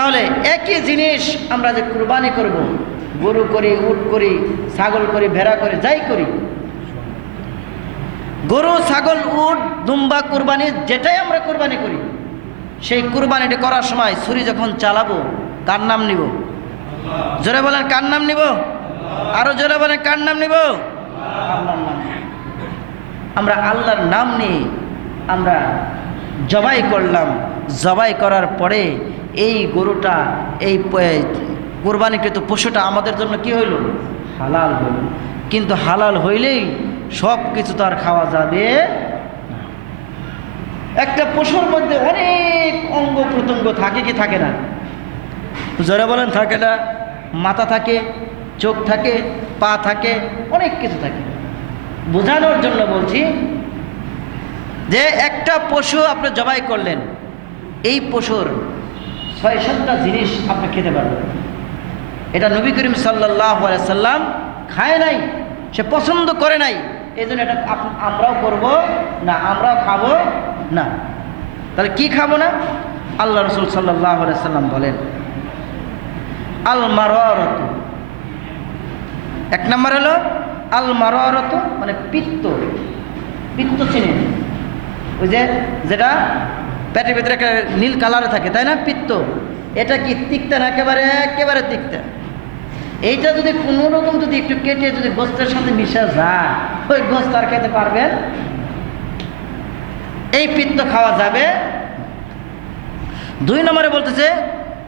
তাহলে একই জিনিস আমরা যে কুরবানি করব, গরু করি, উট করি, ছাগল করি, ভেড়া করি, যাই করি, গরু, ছাগল, উট, দুম্বা কুরবানি যেটাই আমরা কুরবানি করি, সেই কুরবানিটা করার সময় ছুরি যখন চালাবো কার নাম নিব? জোরে বলেন কার নাম নিব? আরো জোরে বলেন কার নাম নিব? আল্লাহর নাম। আমরা আল্লাহর নাম নিয়ে আমরা জবাই করলাম। জবাই করার পরে এই গরুটা, এই কোরবানিকৃত পশুটা আমাদের জন্য কি হইল? হালাল হইল। কিন্তু হালাল হইলেই সব কিছু তো আর খাওয়া যাবে। একটা পশুর মধ্যে অনেক অঙ্গ প্রত্যঙ্গ থাকে কি থাকে না? যারা বলেন থাকে না? মাথা থাকে, চোখ থাকে, পা থাকে, অনেক কিছু থাকে। বোঝানোর জন্য বলছি যে একটা পশু আপনি জবাই করলেন, এই পশুর ৬-৭টা জিনিস আপনি খেতে পারবেন। এটা নবী করিম সাল্লাল্লাহু আলাইহি সাল্লাম খায় নাই, সে পছন্দ করে নাই, এই জন্য এটা আমরাও করব না, আমরাও খাবো না। তাহলে কি খাবো না? আল্লাহ রাসূল সাল্লাল্লাহু আলাইহি সাল্লাম বলেন আল মারারাতু, এক নম্বর হলো আল মারারাতু, মানে পিত্ত। পিত্ত চিনেন? ওই যে যেটা পেটের ভিতরে একটা নীল কালারে থাকে, তাই না? পিত্ত। এটা কি তিক্তা না? একেবারে তিক্তা। এইটা যদি কোনো রকম যদি একটু কেটে যদি গোস্তের সাথে মিশা যায়, ওই গোস্ত আর খেতে পারবেন? এই পিত্ত খাওয়া যাবে। 2 নম্বরে বলতেছে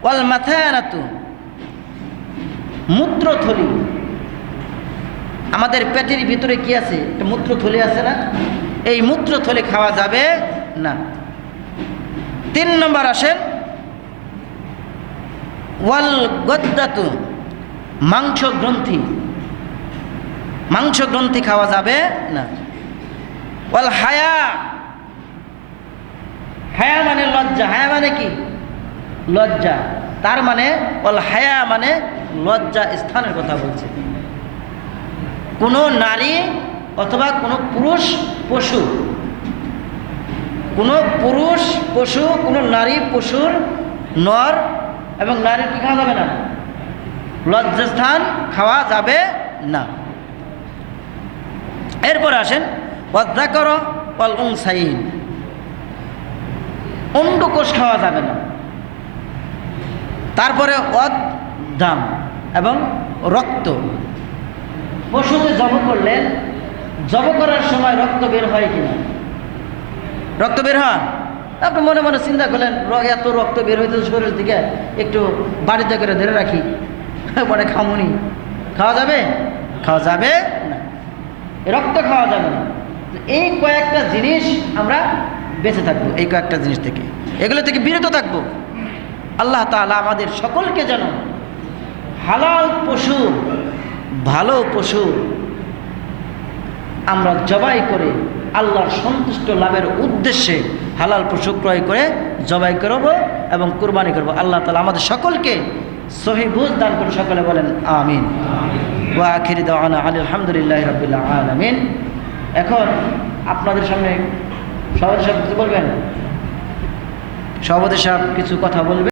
ওয়াল মাথানাতু, মূত্রথলি। আমাদের পেটের ভিতরে কি আছে? একটা মূত্রথলি আছে না? এই মূত্রথলি খাওয়া যাবে না। 3 নম্বর আসেন ওয়াল গদ্দাতু, মাংস গ্রন্থি। মাংস গ্রন্থি খাওয়া যাবে না। ওয়াল হায়া, হায়া মানে লজ্জা। হায়া মানে কি? লজ্জা। তার মানে ওয়াল হায়া মানে লজ্জা স্থানের কথা বলছে। কোনো নারী অথবা কোনো পুরুষ পশু, কোনো পুরুষ পশু, কোনো নারী পশুর, নর এবং নারীর কি খাওয়া যাবে না? লজ্জাস্থান খাওয়া যাবে না। এরপরে আসেন ওয়াযাকার ওয়াল উনসাইন, অন্ডকোষ খাওয়া যাবে না। তারপরে ওয়াদ্দাম, এবং রক্ত। পশুতে জব করলেন, জব করার সময় রক্ত বের হয় কিনা? রক্ত বের হয়? আপনি মনে মনে চিন্তা করলেন এত রক্ত বের হইতে শরীর থেকে, একটু বাড়িতে করে ধরে রাখি, পরে খামুনি। খাওয়া যাবে? খাওয়া যাবে না। রক্ত খাওয়া যাবে না। এই কয়েকটা জিনিস আমরা বেঁচে থাকবো, এই কয়েকটা জিনিস থেকে, এগুলো থেকে বিরত থাকবো। আল্লাহ তাআলা আমাদের সকলকে যেন হালাল পশু, ভালো পশু আমরা জবাই করে আল্লাহর সন্তুষ্ট লাভের উদ্দেশ্যে হালাল পশু ক্রয় করে জবাই করব এবং কুরবানি করব। আল্লাহ তাআলা আমাদের সকলকে সহিহ বুঝ দান করে। সকলে বলেন আমিন। ওয়া আখিরু দাওয়ানা আলহামদুলিল্লাহি রাব্বিল আলামিন। এখন আপনাদের সামনে সভাপতি সাহেব কিছু বলবেন? সভাপতি সাহেব কিছু কথা বলবেন।